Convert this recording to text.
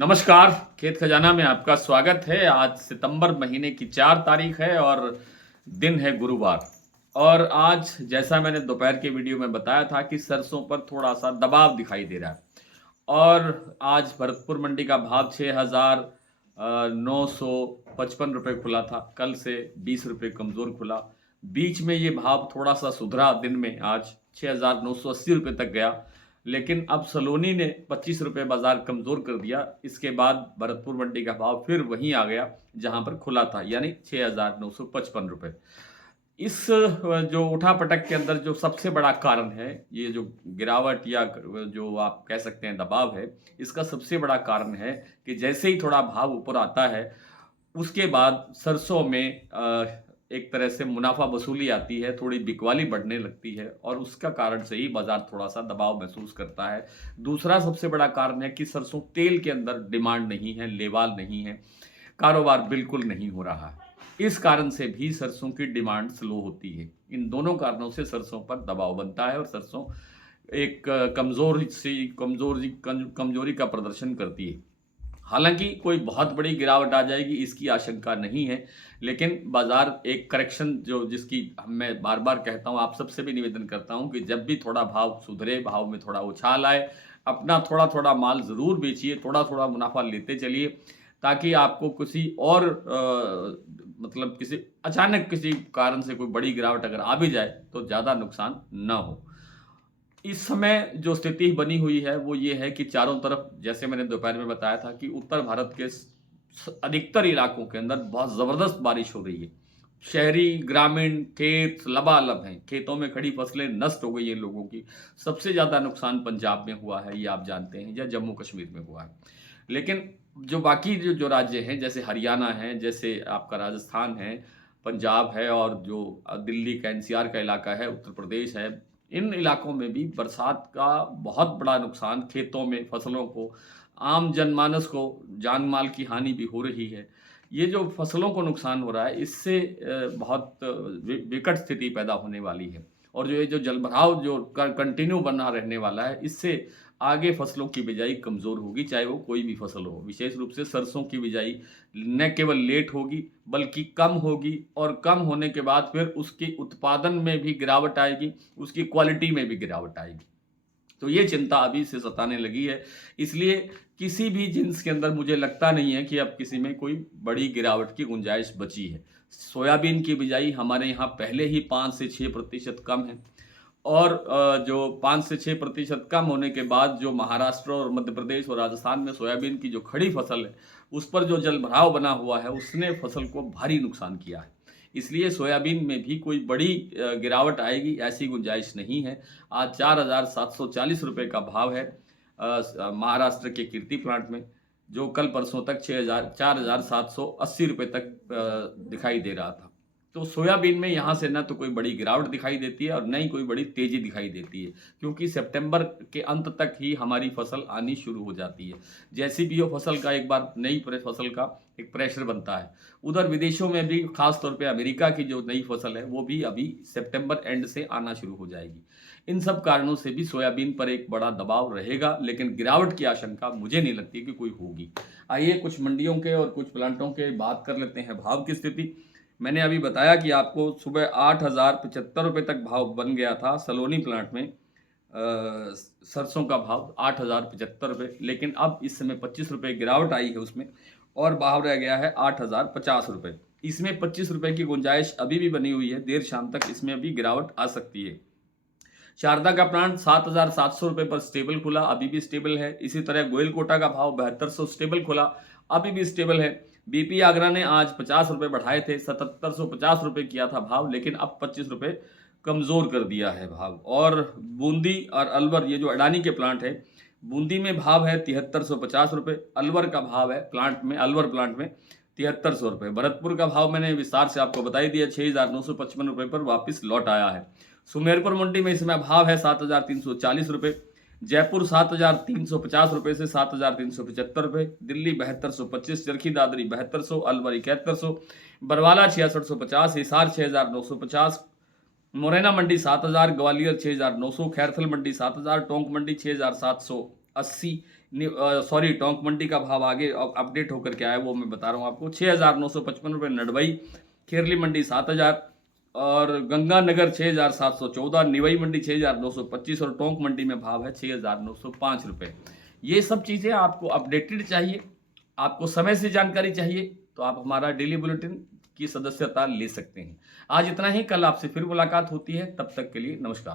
नमस्कार, खेत खजाना में आपका स्वागत है। आज सितंबर महीने की 4 तारीख है और दिन है गुरुवार। और आज जैसा मैंने दोपहर के वीडियो में बताया था कि सरसों पर थोड़ा-सा दबाव दिखाई दे रहा है। और आज भरतपुर मंडी का भाव 6,955 रुपए खुला था। कल से 20 रुपए कमज़ोर खुला। बीच में ये भाव थोड़ा-सा सुधरा दिन में, आज 6,980 रुपए तक गया। लेकिन अब सलोनी ने 25 रुपए बाज़ार कमज़ोर कर दिया। इसके बाद भरतपुर मंडी का भाव फिर वहीं आ गया जहाँ पर खुला था, यानी 6,955 रुपए। इस जो उठा-पटक के अंदर जो सबसे बड़ा कारण है, ये जो गिरावट या जो आप कह सकते हैं दबाव है, इसका सबसे बड़ा कारण है कि जैसे ही थोड़ा भाव ऊपर आता है, उसके बाद सरसों में एक तरह से मुनाफ़ा वसूली आती है, थोड़ी बिकवाली बढ़ने लगती है और उसका कारण से ही बाज़ार थोड़ा-सा दबाव महसूस करता है। दूसरा सबसे बड़ा कारण है कि सरसों तेल के अंदर डिमांड नहीं है, लेवाल नहीं है, कारोबार बिल्कुल नहीं हो रहा है। इस कारण से भी सरसों की डिमांड स्लो होती है। इन दोनों कारणों से सरसों पर दबाव बनता है और सरसों एक कमज़ोरी का प्रदर्शन करती है। हालाँकि कोई बहुत बड़ी गिरावट आ जाएगी इसकी आशंका नहीं है, लेकिन बाज़ार एक करेक्शन जो जिसकी मैं बार-बार कहता हूँ, आप सबसे भी निवेदन करता हूँ कि जब भी थोड़ा भाव सुधरे, भाव में थोड़ा उछाल आए, अपना थोड़ा-थोड़ा माल ज़रूर बेचिए, थोड़ा-थोड़ा मुनाफ़ा लेते चलिए, ताकि आपको किसी और मतलब किसी अचानक किसी कारण से कोई बड़ी गिरावट अगर आ भी जाए, तो ज़्यादा नुकसान ना हो। इस समय जो स्थिति बनी हुई है वो ये है कि चारों तरफ, जैसे मैंने दोपहर में बताया था कि उत्तर भारत के अधिकतर इलाकों के अंदर बहुत ज़बरदस्त बारिश हो रही है। शहरी, ग्रामीण, खेत लबालब हैं। खेतों में खड़ी फसलें नष्ट हो गई हैं लोगों की। सबसे ज़्यादा नुकसान पंजाब में हुआ है, ये आप जानते हैं, या जम्मू कश्मीर में हुआ है। लेकिन जो बाकी जो जो राज्य हैं, जैसे हरियाणा है, जैसे आपका राजस्थान है, पंजाब है और जो दिल्ली का एनसीआर का इलाका है, उत्तर प्रदेश है, इन इलाकों में भी बरसात का बहुत बड़ा नुकसान खेतों में, फसलों को, आम जनमानस को, जान-माल की हानि भी हो रही है। ये जो फसलों को नुकसान हो रहा है, इससे बहुत विकट स्थिति पैदा होने वाली है। और जो ये जो जलभराव जो कंटिन्यू बना रहने वाला है, इससे आगे फसलों की बिजाई कमज़ोर होगी, चाहे वो कोई भी फसल हो। विशेष रूप से सरसों की बिजाई न केवल लेट होगी, बल्कि कम होगी और कम होने के बाद फिर उसके उत्पादन में भी गिरावट आएगी, उसकी क्वालिटी में भी गिरावट आएगी। तो ये चिंता अभी से सताने लगी है। इसलिए किसी भी जिन्स के अंदर मुझे लगता नहीं है कि अब किसी में कोई बड़ी गिरावट की गुंजाइश बची है। सोयाबीन की बिजाई हमारे यहाँ पहले ही 5 से 6% कम है। और जो 5 से 6% कम होने के बाद जो महाराष्ट्र और मध्य प्रदेश और राजस्थान में सोयाबीन की जो खड़ी फसल है, उस पर जो जलभराव बना हुआ है, उसने फसल को भारी नुकसान किया है। इसलिए सोयाबीन में भी कोई बड़ी गिरावट आएगी ऐसी गुंजाइश नहीं है। आज 4,740 रुपए का भाव है महाराष्ट्र के कीर्ति प्लांट में, जो कल परसों तक 4,780 रुपए तक दिखाई दे रहा था। तो सोयाबीन में यहाँ से ना तो कोई बड़ी गिरावट दिखाई देती है और न ही कोई बड़ी तेज़ी दिखाई देती है, क्योंकि सितंबर के अंत तक ही हमारी फसल आनी शुरू हो जाती है। जैसी भी हो फसल का एक बार नई फसल का एक प्रेशर बनता है। उधर विदेशों में भी ख़ास तौर पे अमेरिका की जो नई फसल है, वो भी अभी सितंबर एंड से आना शुरू हो जाएगी। इन सब कारणों से भी सोयाबीन पर एक बड़ा दबाव रहेगा, लेकिन गिरावट की आशंका मुझे नहीं लगती कि कोई होगी। आइए कुछ मंडियों के और कुछ प्लांटों के बात कर लेते हैं भाव की स्थिति। मैंने अभी बताया कि आपको सुबह 8,075 रुपए तक भाव बन गया था सलोनी प्लांट में। सरसों का भाव 8,075 रुपए, लेकिन अब इस समय 25 रुपए गिरावट आई है उसमें और भाव रह गया है 8,050 रुपए। इसमें 25 रुपए की गुंजाइश अभी भी बनी हुई है, देर शाम तक इसमें अभी गिरावट आ सकती है। शारदा का प्लांट 7,700 रुपए पर स्टेबल खुला, अभी भी स्टेबल है। इसी तरह गोयलकोटा का भाव 7200 स्टेबल खुला, अभी भी स्टेबल है। बीपी आगरा ने आज 50 रुपए बढ़ाए थे, 7750 रुपए किया था भाव, लेकिन अब 25 रुपए कमज़ोर कर दिया है भाव। और बूंदी और अलवर, ये जो अडानी के प्लांट है, बूंदी में भाव है 7350 रुपए, अलवर का भाव है अलवर प्लांट में 7300 रुपए। भरतपुर का भाव मैंने विस्तार से आपको बता ही दिया, 6,955 रुपए पर वापस लौट आया है। सुमेरपुर मंडी में इसमें भाव है 7,340 रुपए, जयपुर 7,350 रुपए से 7,375 रुपए, दिल्ली 7,225, चरखी दादरी 7,200, अलवर 7,100, बरवाला 6,650, हिसार 6,950, मुरैना मंडी 7,000, ग्वालियर 6,900, खैरथल मंडी 7,000, टोंक मंडी 6,780, सॉरी, टोंक मंडी का भाव आगे अपडेट होकर के आया, वो मैं बता रहा हूँ आपको। 6,955 रुपये नडवई, खेरली मंडी 7,000 और गंगानगर 6,714, निवई मंडी 6,925 और टोंक मंडी में भाव है 6,905 रुपये। ये सब चीज़ें आपको अपडेटेड चाहिए, आपको समय से जानकारी चाहिए, तो आप हमारा डेली बुलेटिन की सदस्यता ले सकते हैं। आज इतना ही, कल आपसे फिर मुलाकात होती है, तब तक के लिए नमस्कार।